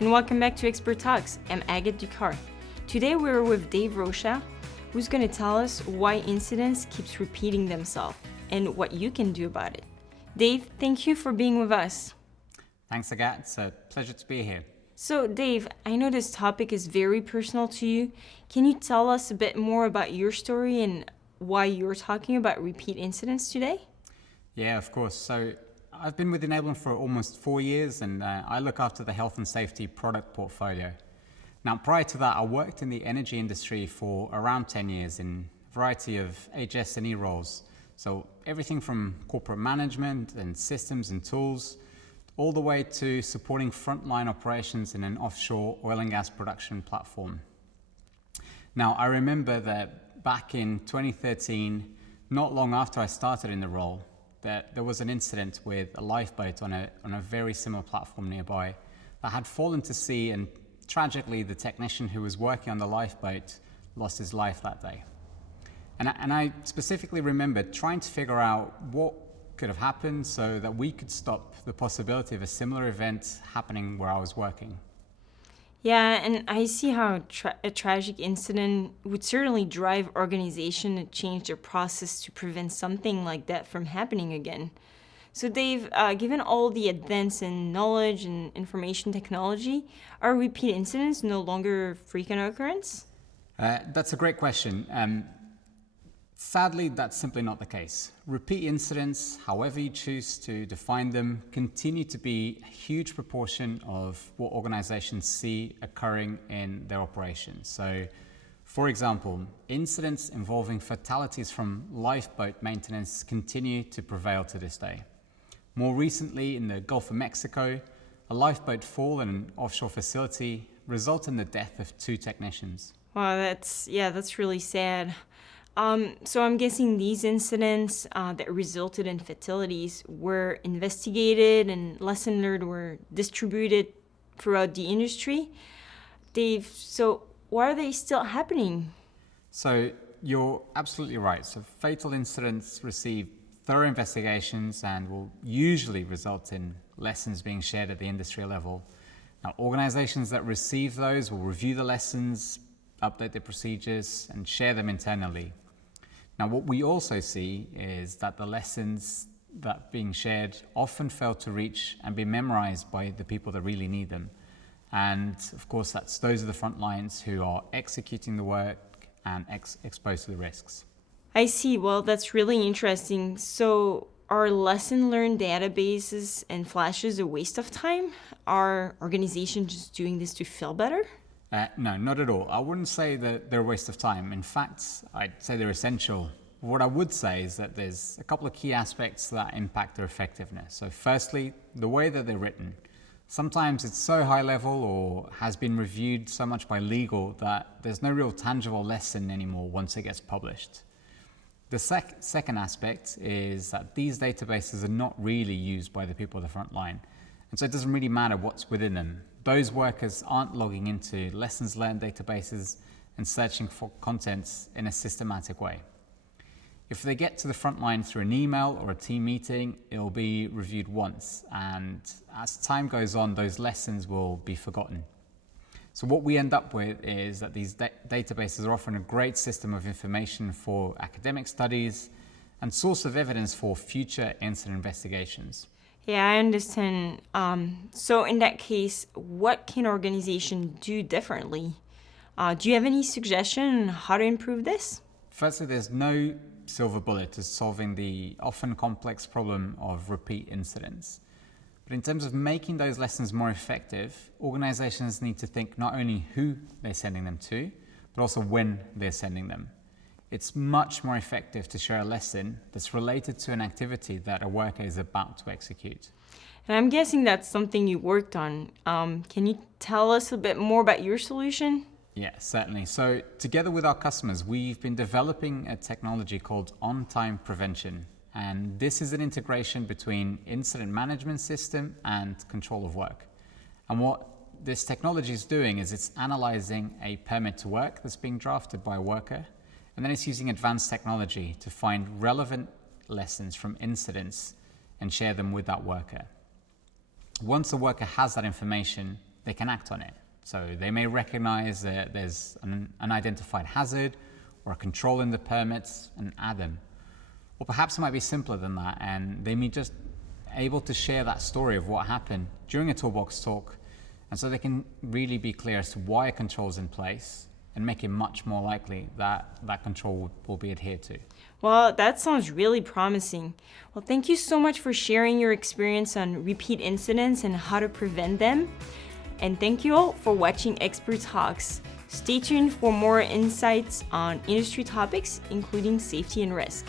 and welcome back to Expert Talks. I'm Agathe Ducart. Today we're with Dave Rocha, who's going to tell us why incidents keeps repeating themselves and what you can do about it. Dave, thank you for being with us. Thanks, Agathe. It's a pleasure to be here. So Dave, I know this topic is very personal to you. Can you tell us a bit more about your story and why you're talking about repeat incidents today? Yeah, of course. So I've been with Enablon for almost 4 years, and I look after the health and safety product portfolio. Now, prior to that, I worked in the energy industry for around 10 years in a variety of HS&E roles. So everything from corporate management and systems and tools, all the way to supporting frontline operations in an offshore oil and gas production platform. Now, I remember that back in 2013, not long after I started in the role, that there was an incident with a lifeboat on a very similar platform nearby that had fallen to sea, and tragically the technician who was working on the lifeboat lost his life that day. And I specifically remember trying to figure out what could have happened so that we could stop the possibility of a similar event happening where I was working. Yeah, and I see how a tragic incident would certainly drive organization to change their process to prevent something like that from happening again. So Dave, given all the advance in knowledge and information technology, are repeat incidents no longer frequent occurrence? That's a great question. Sadly, that's simply not the case. Repeat incidents, however you choose to define them, continue to be a huge proportion of what organizations see occurring in their operations. So, for example, incidents involving fatalities from lifeboat maintenance continue to prevail to this day. More recently, in the Gulf of Mexico, a lifeboat fall in an offshore facility resulted in the death of 2 technicians. Wow, that's really sad. So I'm guessing these incidents that resulted in fatalities were investigated and lesson learned were distributed throughout the industry. Dave, so why are they still happening? So you're absolutely right. So fatal incidents receive thorough investigations and will usually result in lessons being shared at the industry level. Now, organizations that receive those will review the lessons, update their procedures, and share them internally. Now, what we also see is that the lessons that are being shared often fail to reach and be memorized by the people that really need them. And of course, those are the front lines who are executing the work and exposed to the risks. I see. Well, that's really interesting. So are lesson learned databases and flashes a waste of time? Are organizations just doing this to feel better? No, not at all. I wouldn't say that they're a waste of time. In fact, I'd say they're essential. What I would say is that there's a couple of key aspects that impact their effectiveness. So firstly, the way that they're written. Sometimes it's so high level or has been reviewed so much by legal that there's no real tangible lesson anymore once it gets published. The second aspect is that these databases are not really used by the people at the front line. And so it doesn't really matter what's within them. Those workers aren't logging into lessons learned databases and searching for contents in a systematic way. If they get to the front line through an email or a team meeting, it'll be reviewed once. And as time goes on, those lessons will be forgotten. So what we end up with is that these databases are often a great system of information for academic studies and source of evidence for future incident investigations. Yeah, I understand. So in that case, what can organizations do differently? Do you have any suggestion on how to improve this? Firstly, there's no silver bullet to solving the often complex problem of repeat incidents. But in terms of making those lessons more effective, organizations need to think not only who they're sending them to, but also when they're sending them. It's much more effective to share a lesson that's related to an activity that a worker is about to execute. And I'm guessing that's something you worked on. Can you tell us a bit more about your solution? Yeah, certainly. So together with our customers, we've been developing a technology called on-time prevention. And this is an integration between incident management system and control of work. And what this technology is doing is it's analyzing a permit to work that's being drafted by a worker. And then it's using advanced technology to find relevant lessons from incidents and share them with that worker. Once a worker has that information, they can act on it. So they may recognize that there's an unidentified hazard or a control in the permits and add them. Or perhaps it might be simpler than that, and they may just able to share that story of what happened during a toolbox talk, and so they can really be clear as to why a control is in place and make it much more likely that that control will be adhered to. Well, that sounds really promising. Well, thank you so much for sharing your experience on repeat incidents and how to prevent them. And thank you all for watching Expert Talks. Stay tuned for more insights on industry topics, including safety and risk.